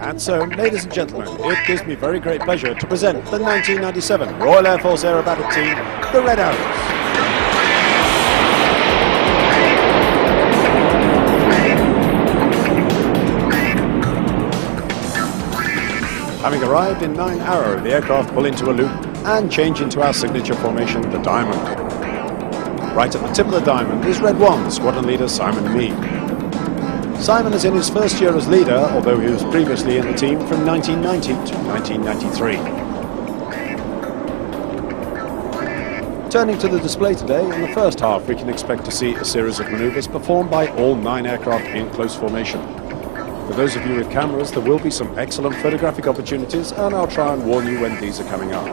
And so, ladies and gentlemen, it gives me very great pleasure to present the 1997 Royal Air Force Aerobatic Team, the Red Arrows. Having arrived in 9 Arrow, the aircraft pull into a loop and change into our signature formation, the Diamond. Right at the tip of the Diamond is Red 1, squadron leader Simon Meade. Simon is in his first year as leader, although he was previously in the team from 1990 to 1993. Turning to the display today, in the first half we can expect to see a series of manoeuvres performed by all 9 aircraft in close formation. For those of you with cameras, there will be some excellent photographic opportunities, and I'll try and warn you when these are coming up.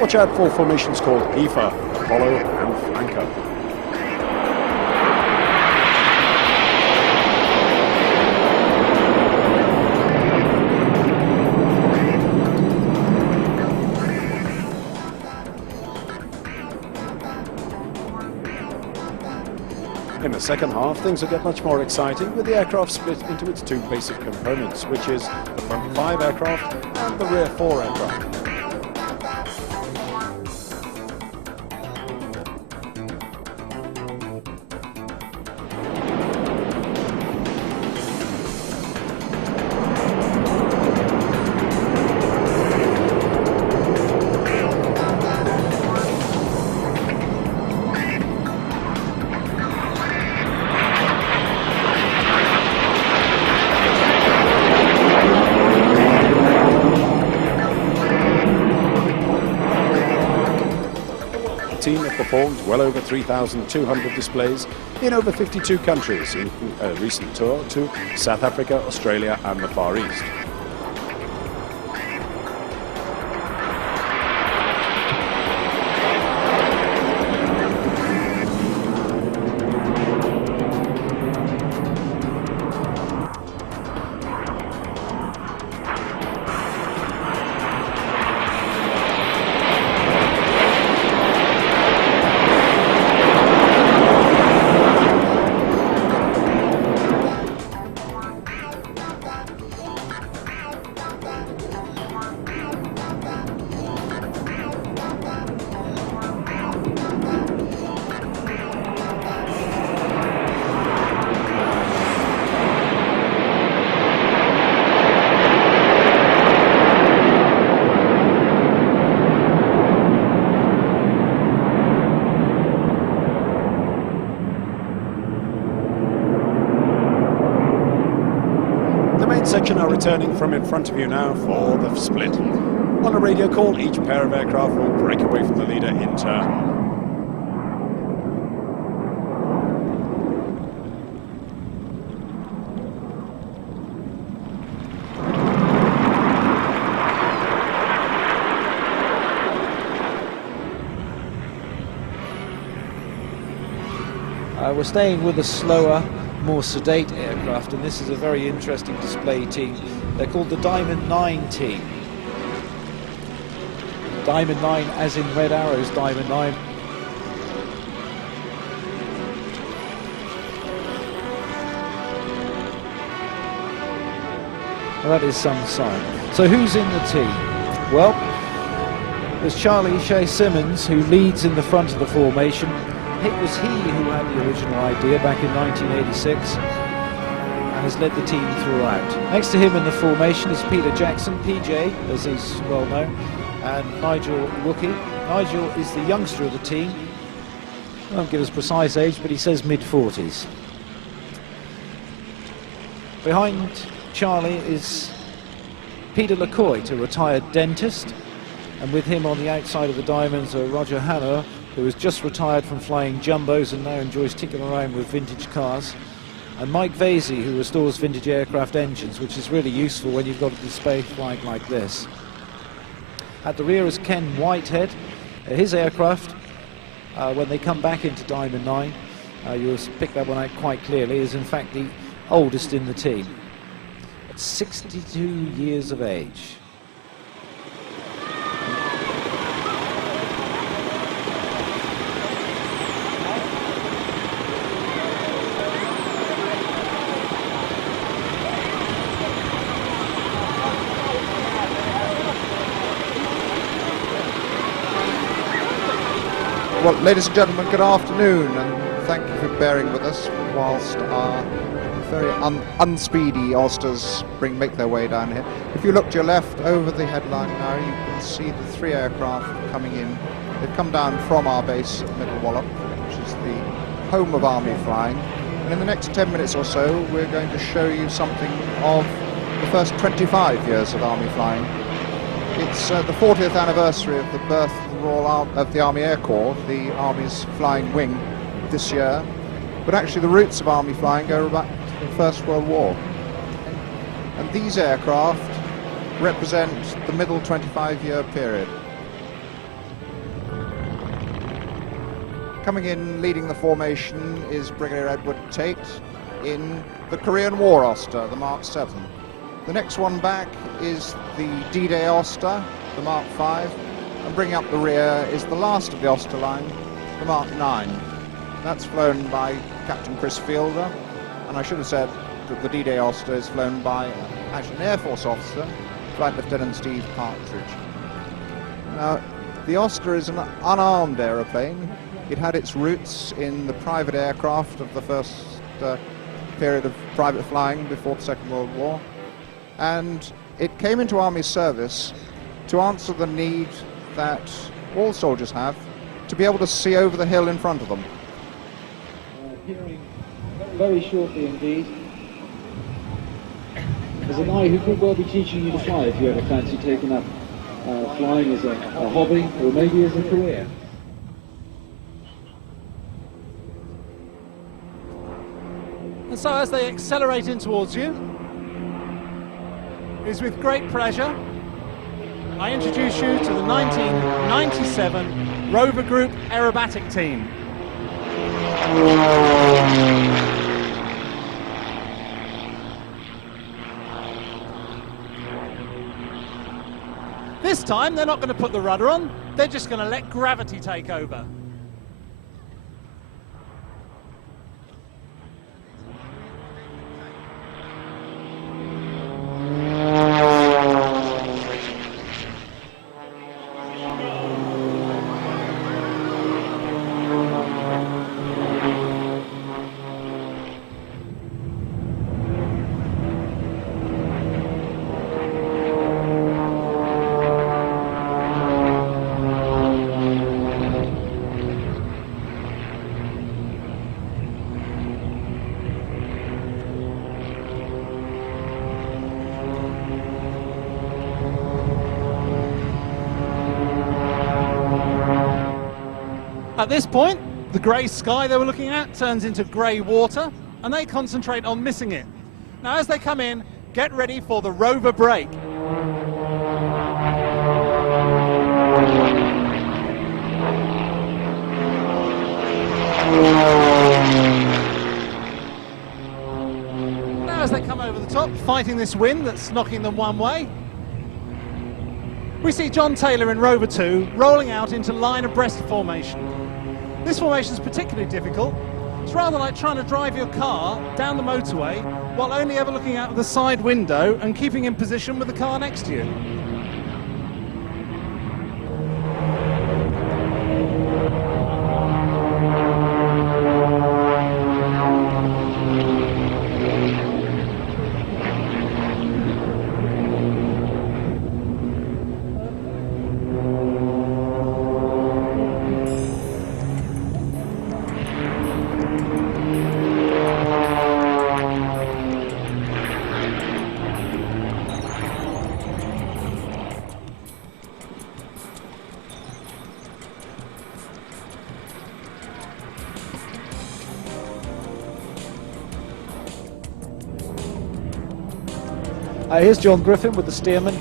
Watch out for formations called EFA, Apollo and Flanker. In the second half, things will get much more exciting with the aircraft split into its 2 basic components, which is the front 5 aircraft and the rear 4 aircraft. The team have performed well over 3,200 displays in over 52 countries in a recent tour to South Africa, Australia and the Far East. The main section are returning from in front of you now for the split. On a radio call, each pair of aircraft will break away from the leader in turn. We're staying with a slower, more sedate aircraft, and this is a very interesting display team. They're called the Diamond 9 team. Diamond 9 as in Red Arrow's Diamond 9. Well, that is some sign. So who's in the team? Well, there's Charlie Shea Simmons, who leads in the front of the formation. It was he who had the original idea back in 1986 and has led the team throughout. Next to him in the formation is Peter Jackson, PJ, as he's well known, and Nigel Wookie. Nigel is the youngster of the team. I won't give his precise age, but he says mid-40s. Behind Charlie is Peter LaCoit, a retired dentist, and with him on the outside of the Diamonds are Roger Hanna, who has just retired from flying jumbos and now enjoys ticking around with vintage cars, and Mike Vasey, who restores vintage aircraft engines, which is really useful when you've got a display flag like this. At the rear is Ken Whitehead. His aircraft, when they come back into Diamond 9, you'll pick that one out quite clearly, is in fact the oldest in the team, at 62 years of age. Well, ladies and gentlemen, good afternoon, and thank you for bearing with us whilst our very unspeedy Aerostars make their way down here. If you look to your left over the headline now, you can see the 3 aircraft coming in. They've come down from our base at Middle Wallop, which is the home of Army flying. And in the next 10 minutes or so, we're going to show you something of the first 25 years of Army flying. It's the 40th anniversary of the birth of the Army Air Corps, the Army's flying wing, this year. But actually the roots of Army flying go back to the First World War. And these aircraft represent the middle 25-year period. Coming in, leading the formation, is Brigadier Edward Tate in the Korean War Aerostar, the Mark 7. The next one back is the D-Day Aerostar, the Mark 5, and bringing up the rear is the last of the Aerostar line, the Mark 9. That's flown by Captain Chris Fielder, and I should have said that the D-Day Aerostar is flown by actually an Air Force officer, Flight Lieutenant Steve Partridge. Now, the Aerostar is an unarmed aeroplane. It had its roots in the private aircraft of the first period of private flying before the Second World War. And it came into Army service to answer the need that all soldiers have to be able to see over the hill in front of them. Appearing very shortly indeed. There's a guy who could well be teaching you to fly if you ever fancy taking up flying as a hobby or maybe as a career. And so as they accelerate in towards you, it is with great pleasure I introduce you to the 1997 Rover Group aerobatic team. This time they're not going to put the rudder on, they're just going to let gravity take over. At this point, the grey sky they were looking at turns into grey water, and they concentrate on missing it. Now as they come in, get ready for the Rover break. Now as they come over the top, fighting this wind that's knocking them one way, we see John Taylor in Rover 2 rolling out into line abreast formation. This formation is particularly difficult. It's rather like trying to drive your car down the motorway while only ever looking out of the side window and keeping in position with the car next to you. Here's John Griffin with the Stamen.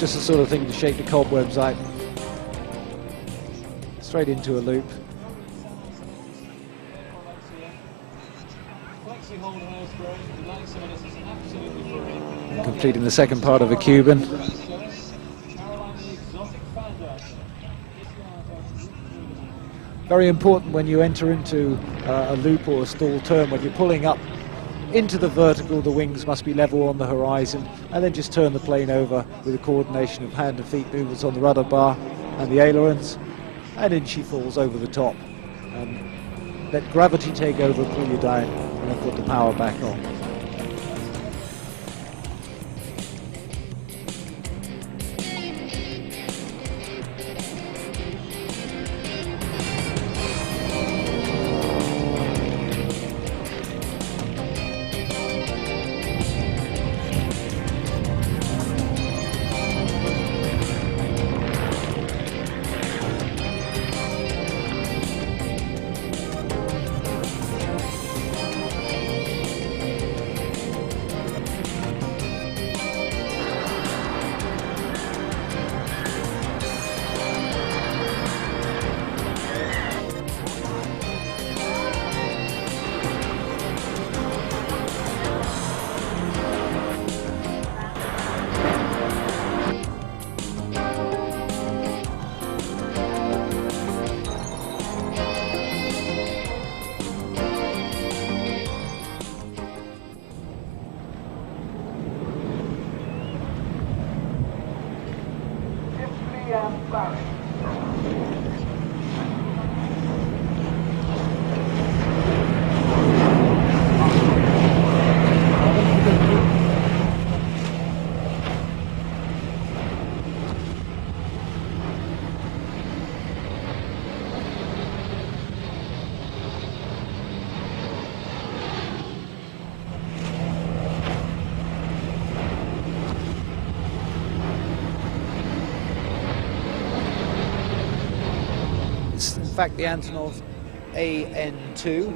Just the sort of thing to shake the cobwebs out. Straight into a loop. And completing the second part of a Cuban. Very important when you enter into a loop or a stall turn, when you're pulling up into the vertical, the wings must be level on the horizon, and then just turn the plane over with a coordination of hand and feet movements on the rudder bar and the ailerons, and in she falls over the top. And let gravity take over, pull you down, and then put the power back on. In fact, the Antonov N2.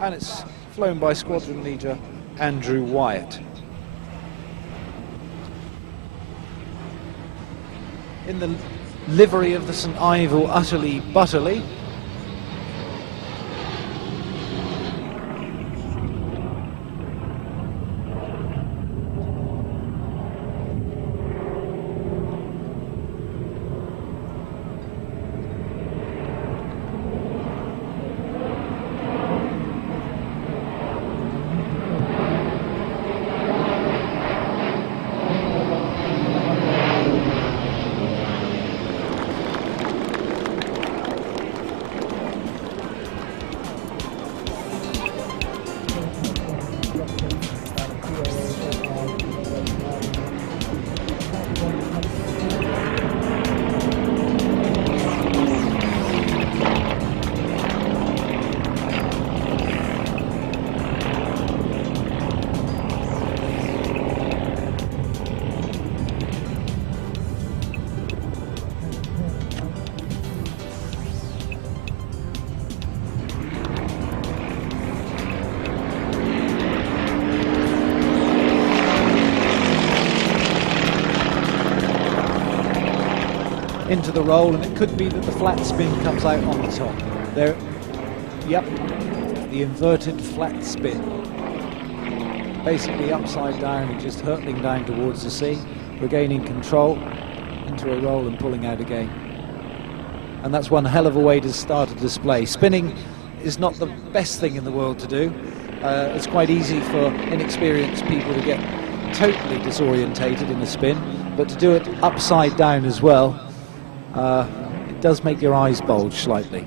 And it's flown by squadron leader Andrew Wyatt. In the livery of the St. Ivel Utterly Butterly. Into the roll, and it could be that the flat spin comes out on the top. There, yep, the inverted flat spin. Basically upside down and just hurtling down towards the sea, regaining control, into a roll and pulling out again. And that's one hell of a way to start a display. Spinning is not the best thing in the world to do. It's quite easy for inexperienced people to get totally disorientated in a spin, but to do it upside down as well, it does make your eyes bulge slightly.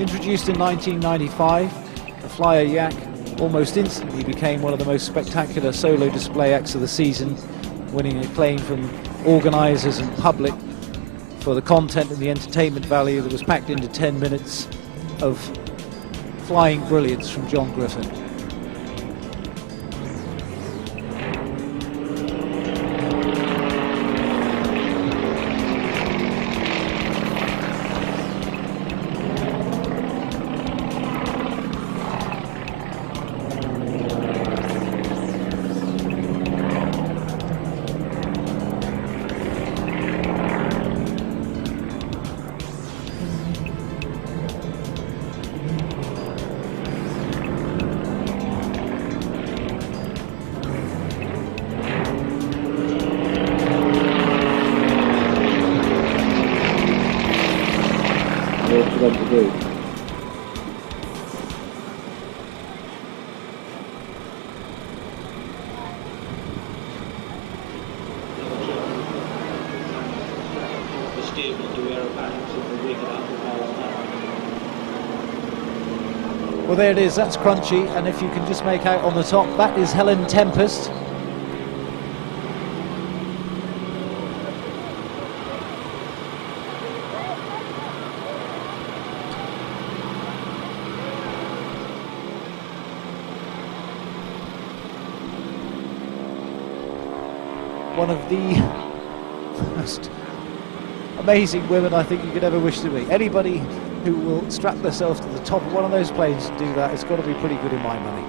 Introduced in 1995, the Flyer Yak almost instantly became one of the most spectacular solo display acts of the season, winning acclaim from organisers and public for the content and the entertainment value that was packed into 10 minutes of flying brilliance from John Griffin. For them to do. Well, there it is, that's crunchy, and if you can just make out on the top, that is Helen Tempest. One of the most amazing women I think you could ever wish to meet. Anybody who will strap themselves to the top of one of those planes to do that, it's got to be pretty good in my money.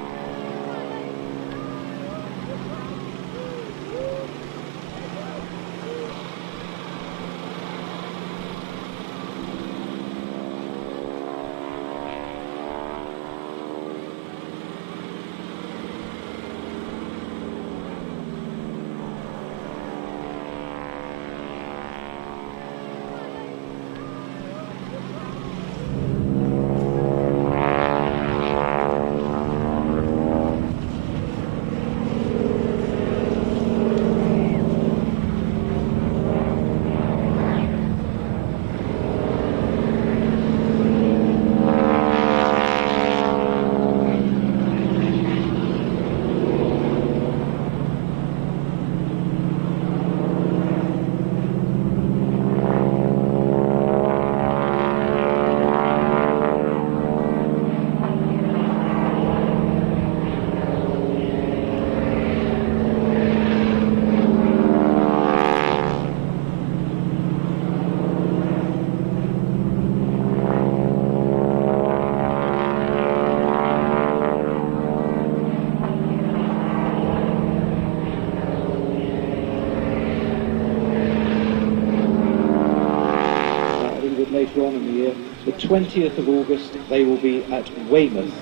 Later on in the year, the 20th of August, they will be at Weymouth.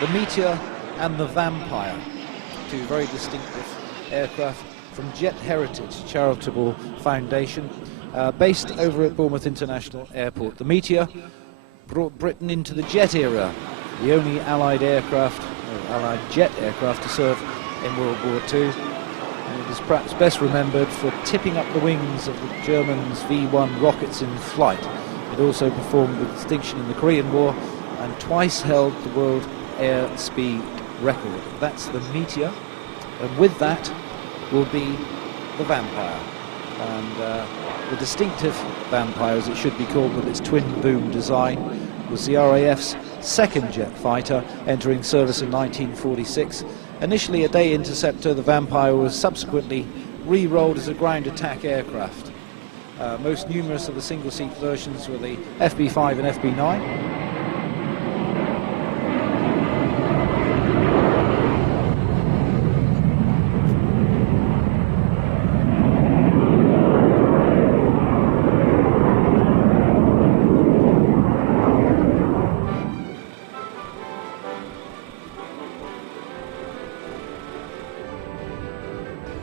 The Meteor and the Vampire, two very distinctive aircraft from Jet Heritage charitable foundation, based over at Bournemouth International Airport. The Meteor brought Britain into the jet era, the only Allied aircraft, or Allied jet aircraft to serve in World War II. And it is perhaps best remembered for tipping up the wings of the Germans' V-1 rockets in flight. It also performed with distinction in the Korean War and twice held the world air speed record. That's the Meteor, and with that will be the Vampire. And the distinctive Vampire, as it should be called with its twin boom design, was the RAF's second jet fighter, entering service in 1946. Initially a day interceptor, the Vampire was subsequently re-rolled as a ground attack aircraft. Most numerous of the single-seat versions were the FB5 and FB9.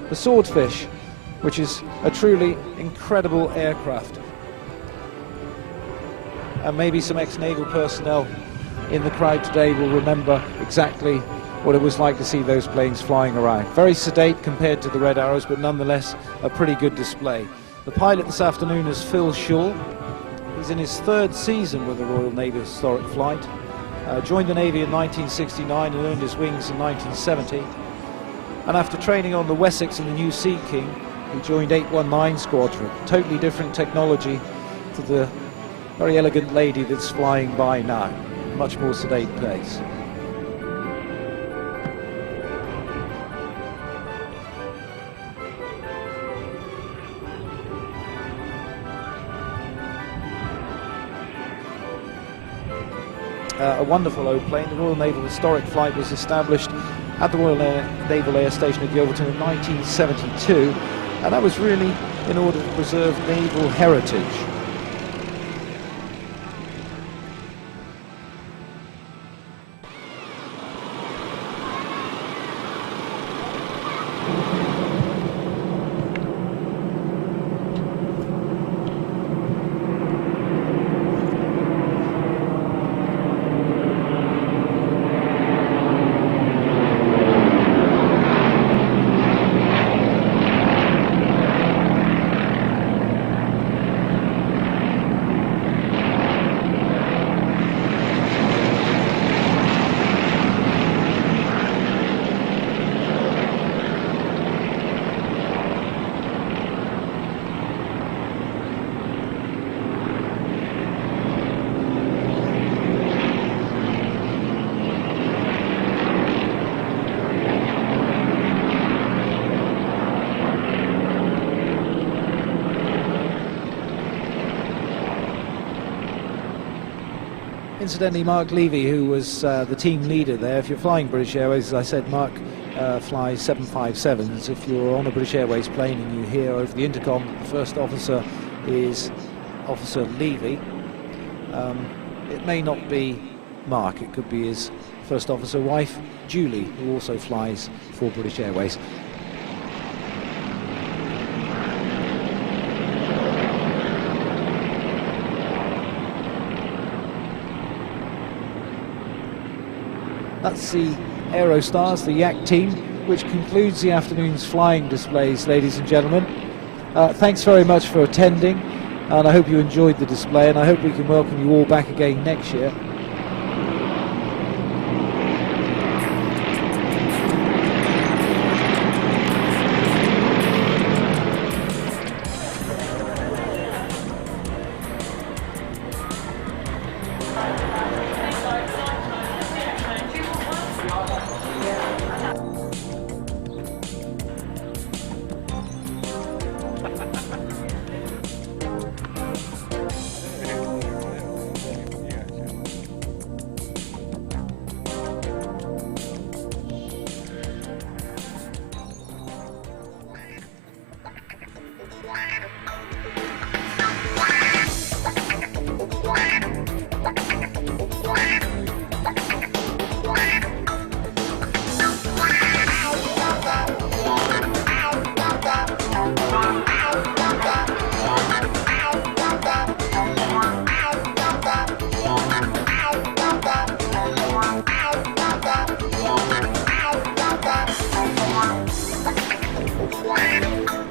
The Swordfish, which is a truly incredible aircraft. And maybe some ex-naval personnel in the crowd today will remember exactly what it was like to see those planes flying around. Very sedate compared to the Red Arrows, but nonetheless a pretty good display. The pilot this afternoon is Phil Shaw. He's in his third season with the Royal Navy Historic Flight. Joined the Navy in 1969 and earned his wings in 1970. And after training on the Wessex and the New Sea King, he joined 819 Squadron. Totally different technology to the very elegant lady that's flying by now. Much more sedate pace. A wonderful old plane. The Royal Naval Historic Flight was established at the Royal Naval Air Station at Gilverton in 1972, and that was really in order to preserve naval heritage. Incidentally, Mark Levy, who was the team leader there, if you're flying British Airways, as I said, Mark flies 757s. If you're on a British Airways plane and you hear over the intercom that the first officer is Officer Levy, it may not be Mark, it could be his first officer wife, Julie, who also flies for British Airways. That's the Aerostars, the Yak team, which concludes the afternoon's flying displays, ladies and gentlemen. Thanks very much for attending, and I hope you enjoyed the display, and I hope we can welcome you all back again next year. Wow.